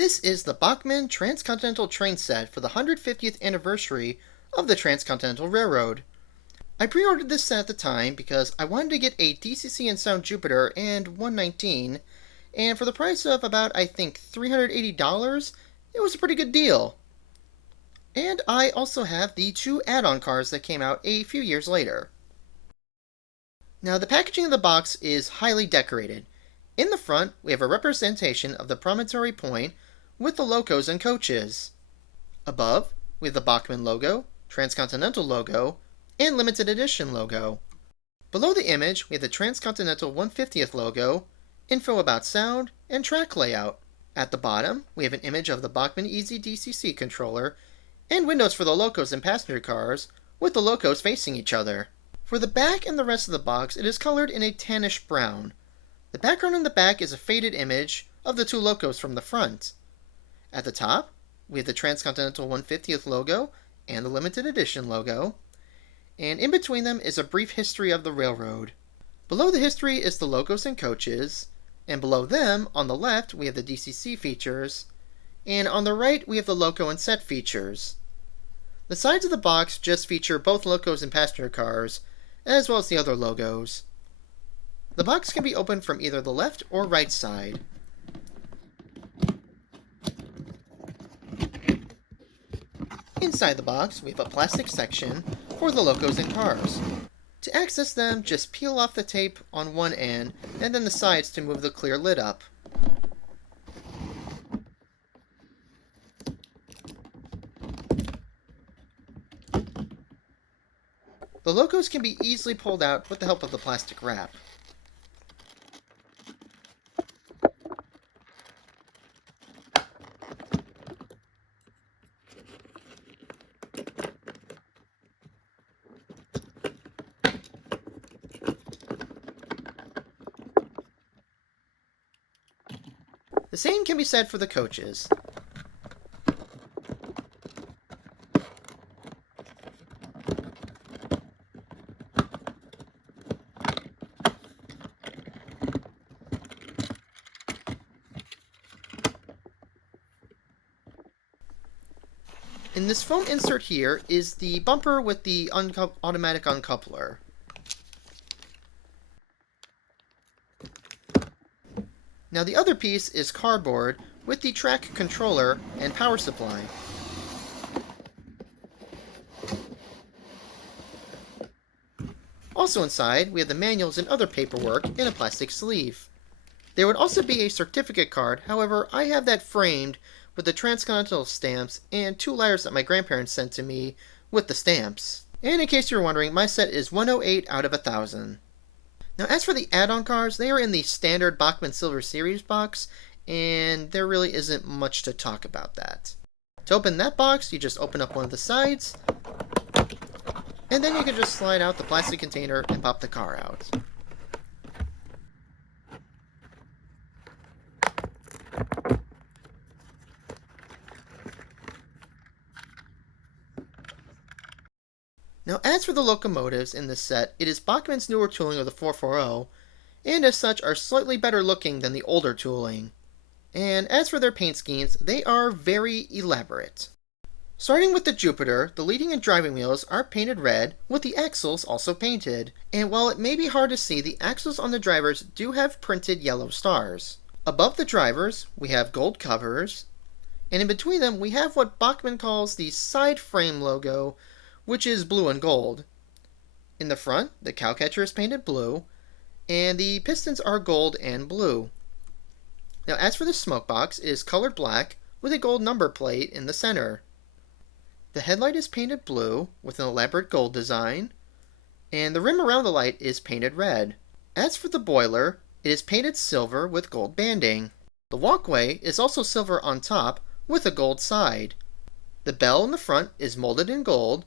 This is the Bachmann Transcontinental train set for the 150th anniversary of the Transcontinental Railroad. I pre-ordered this set at the time because I wanted to get a DCC and Sound Jupiter and 119, and for the price of about, I think, $380, it was a pretty good deal. And I also have the two add-on cars that came out a few years later. Now, the packaging of the box is highly decorated. In the front, we have a representation of the promontory point with the locos and coaches. Above, we have the Bachmann logo, Transcontinental logo, and limited edition logo. Below the image, we have the Transcontinental 150th logo, info about sound, and track layout. At the bottom, we have an image of the Bachmann Easy DCC controller, and windows for the locos and passenger cars, with the locos facing each other. For the back and the rest of the box, it is colored in a tannish brown. The background in the back is a faded image of the two locos from the front. At the top, we have the Transcontinental 150th logo and the limited edition logo, and in between them is a brief history of the railroad. Below the history is the locos and coaches, and below them, on the left, we have the DCC features, and on the right, we have the loco and set features. The sides of the box just feature both locos and passenger cars, as well as the other logos. The box can be opened from either the left or right side. Inside the box, we have a plastic section for the locos and cars. To access them, just peel off the tape on one end and then the sides to move the clear lid up. The locos can be easily pulled out with the help of the plastic wrap. The same can be said for the coaches. In this foam insert here is the bumper with the automatic uncoupler. Now the other piece is cardboard with the track controller and power supply. Also inside, we have the manuals and other paperwork in a plastic sleeve. There would also be a certificate card, however, I have that framed with the Transcontinental stamps and 2 letters that my grandparents sent to me with the stamps. And in case you're wondering, my set is 108 out of 1,000. Now as for the add-on cars, they are in the standard Bachmann Silver Series box, and there really isn't much to talk about that. To open that box, you just open up one of the sides, and then you can just slide out the plastic container and pop the car out. Now as for the locomotives in this set, it is Bachmann's newer tooling of the 440, and as such are slightly better looking than the older tooling. And as for their paint schemes, they are very elaborate. Starting with the Jupiter, the leading and driving wheels are painted red, with the axles also painted. And while it may be hard to see, the axles on the drivers do have printed yellow stars. Above the drivers, we have gold covers, and in between them we have what Bachmann calls the side frame logo, which is blue and gold. In the front, the cowcatcher is painted blue, and the pistons are gold and blue. Now as for the smoke box, it is colored black with a gold number plate in the center. The headlight is painted blue with an elaborate gold design, and the rim around the light is painted red. As for the boiler, it is painted silver with gold banding. The walkway is also silver on top with a gold side. The bell in the front is molded in gold,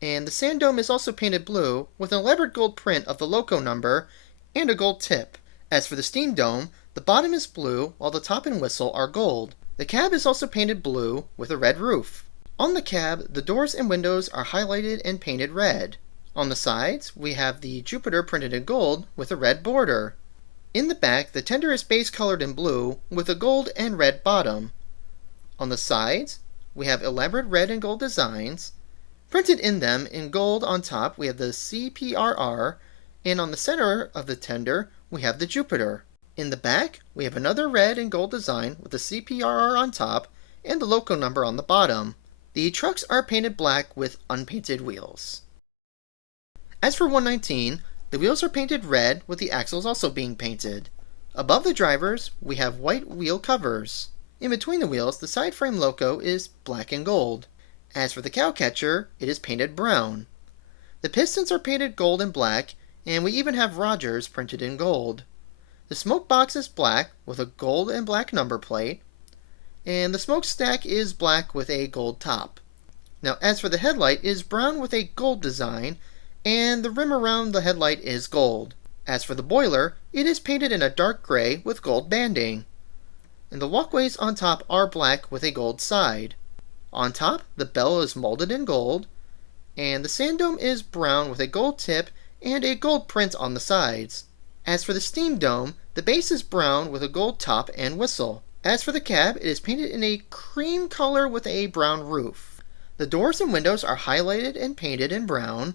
and the sand dome is also painted blue with an elaborate gold print of the loco number and a gold tip. As for the steam dome, the bottom is blue while the top and whistle are gold. The cab is also painted blue with a red roof. On the cab, the doors and windows are highlighted and painted red. On the sides, we have the Jupiter printed in gold with a red border. In the back, the tender is base colored in blue with a gold and red bottom. On the sides, we have elaborate red and gold designs. Printed in them in gold on top, we have the CPRR, and on the center of the tender, we have the Jupiter. In the back, we have another red and gold design with the CPRR on top and the loco number on the bottom. The trucks are painted black with unpainted wheels. As for 119, the wheels are painted red with the axles also being painted. Above the drivers, we have white wheel covers. In between the wheels, the side frame loco is black and gold. As for the cowcatcher, it is painted brown. The pistons are painted gold and black, and we even have Rogers printed in gold. The smoke box is black with a gold and black number plate, and the smokestack is black with a gold top. Now, as for the headlight, it is brown with a gold design, and the rim around the headlight is gold. As for the boiler, it is painted in a dark gray with gold banding. And the walkways on top are black with a gold side. On top, the bell is molded in gold, and the sand dome is brown with a gold tip and a gold print on the sides. As for the steam dome, the base is brown with a gold top and whistle. As for the cab, it is painted in a cream color with a brown roof. The doors and windows are highlighted and painted in brown.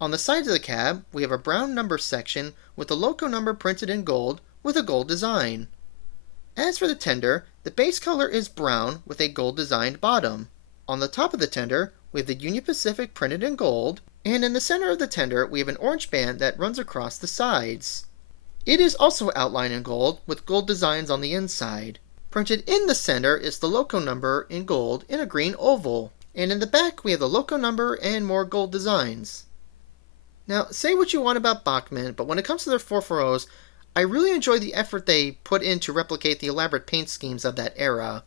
On the sides of the cab, we have a brown number section with the loco number printed in gold with a gold design. As for the tender, the base color is brown with a gold designed bottom. On the top of the tender, we have the Union Pacific printed in gold, and in the center of the tender, we have an orange band that runs across the sides. It is also outlined in gold with gold designs on the inside. Printed in the center is the loco number in gold in a green oval, and in the back we have the loco number and more gold designs. Now, say what you want about Bachmann, but when it comes to their 440s, I really enjoy the effort they put in to replicate the elaborate paint schemes of that era.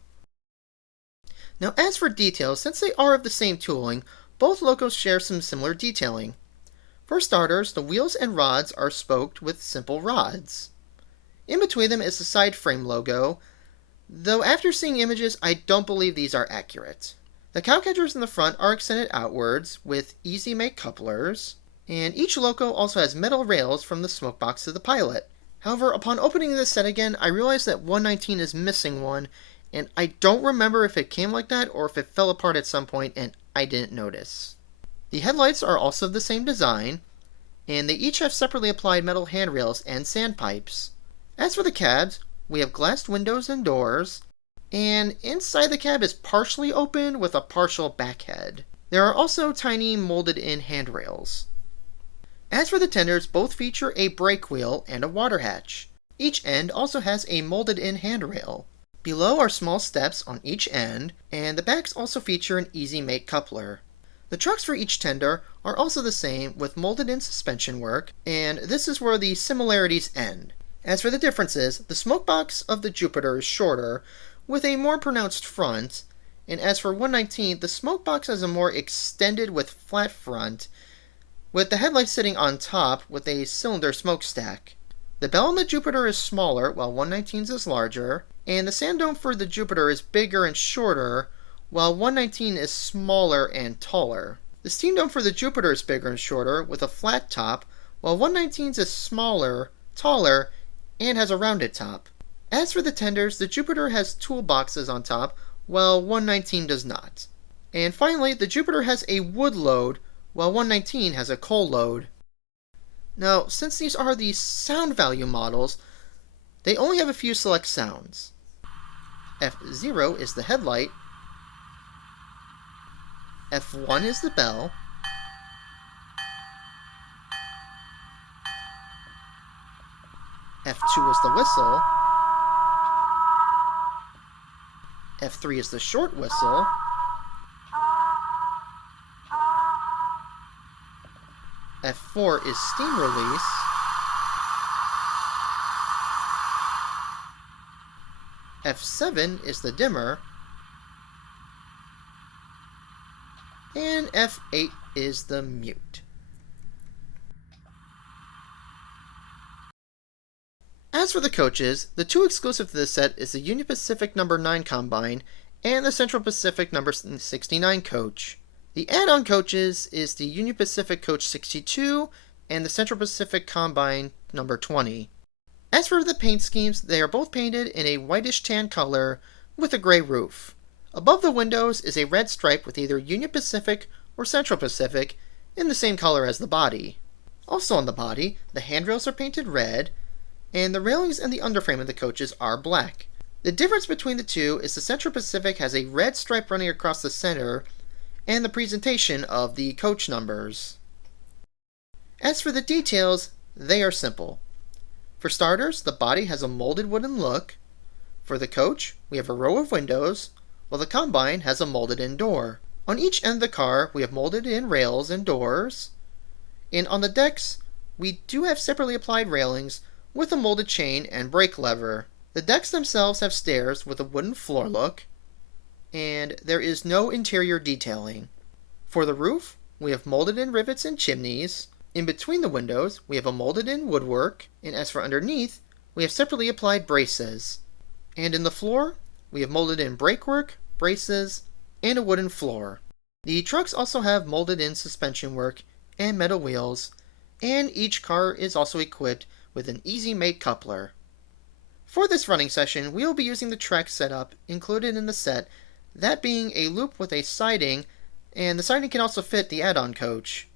Now, as for details, since they are of the same tooling, both locos share some similar detailing. For starters, the wheels and rods are spoked with simple rods. In between them is the side frame logo, though after seeing images, I don't believe these are accurate. The cowcatchers in the front are extended outwards with easy make couplers, and each loco also has metal rails from the smokebox to the pilot. However, upon opening this set again, I realized that 119 is missing one, and I don't remember if it came like that or if it fell apart at some point and I didn't notice. The headlights are also the same design, and they each have separately applied metal handrails and sandpipes. As for the cabs, we have glassed windows and doors, and inside the cab is partially open with a partial backhead. There are also tiny molded-in handrails. As for the tenders, both feature a brake wheel and a water hatch. Each end also has a molded-in handrail. Below are small steps on each end, and the backs also feature an easy make coupler. The trucks for each tender are also the same with molded-in suspension work, and this is where the similarities end. As for the differences, the smokebox of the Jupiter is shorter, with a more pronounced front, and as for 119, the smokebox has a more extended with flat front, with the headlights sitting on top with a cylinder smokestack. The bell on the Jupiter is smaller, while 119's is larger, and the sand dome for the Jupiter is bigger and shorter, while 119 is smaller and taller. The steam dome for the Jupiter is bigger and shorter, with a flat top, while 119's is smaller, taller, and has a rounded top. As for the tenders, the Jupiter has toolboxes on top, while 119 does not. And finally, the Jupiter has a wood load, while 119 has a coal load. Now, since these are the sound value models, they only have a few select sounds. F0 is the headlight, F1 is the bell, F2 is the whistle, F3 is the short whistle, F4 is steam release, F7 is the dimmer, and F8 is the mute. As for the coaches, the two exclusive to this set is the Union Pacific No. 9 Combine and the Central Pacific No. 69 coach. The add-on coaches is the Union Pacific Coach 62 and the Central Pacific Combine No. 20. As for the paint schemes, they are both painted in a whitish tan color with a gray roof. Above the windows is a red stripe with either Union Pacific or Central Pacific in the same color as the body. Also on the body, the handrails are painted red, and the railings and the underframe of the coaches are black. The difference between the two is the Central Pacific has a red stripe running across the center, and the presentation of the coach numbers. As for the details, they are simple. For starters, the body has a molded wooden look. For the coach, we have a row of windows, while the combine has a molded-in door. On each end of the car, we have molded-in rails and doors. And on the decks, we do have separately applied railings with a molded chain and brake lever. The decks themselves have stairs with a wooden floor look, and there is no interior detailing. For the roof, we have molded-in rivets and chimneys. In between the windows, we have a molded-in woodwork, and as for underneath, we have separately applied braces. And in the floor, we have molded-in brakework, braces, and a wooden floor. The trucks also have molded-in suspension work and metal wheels, and each car is also equipped with an easy-mate coupler. For this running session, we will be using the track setup included in the set, that being a loop with a siding, and the siding can also fit the add-on coach.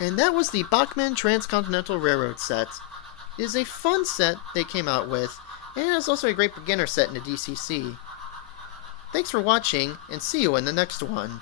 And that was the Bachmann Transcontinental Railroad set. It is a fun set they came out with, and it's also a great beginner set into DCC. Thanks for watching, and see you in the next one.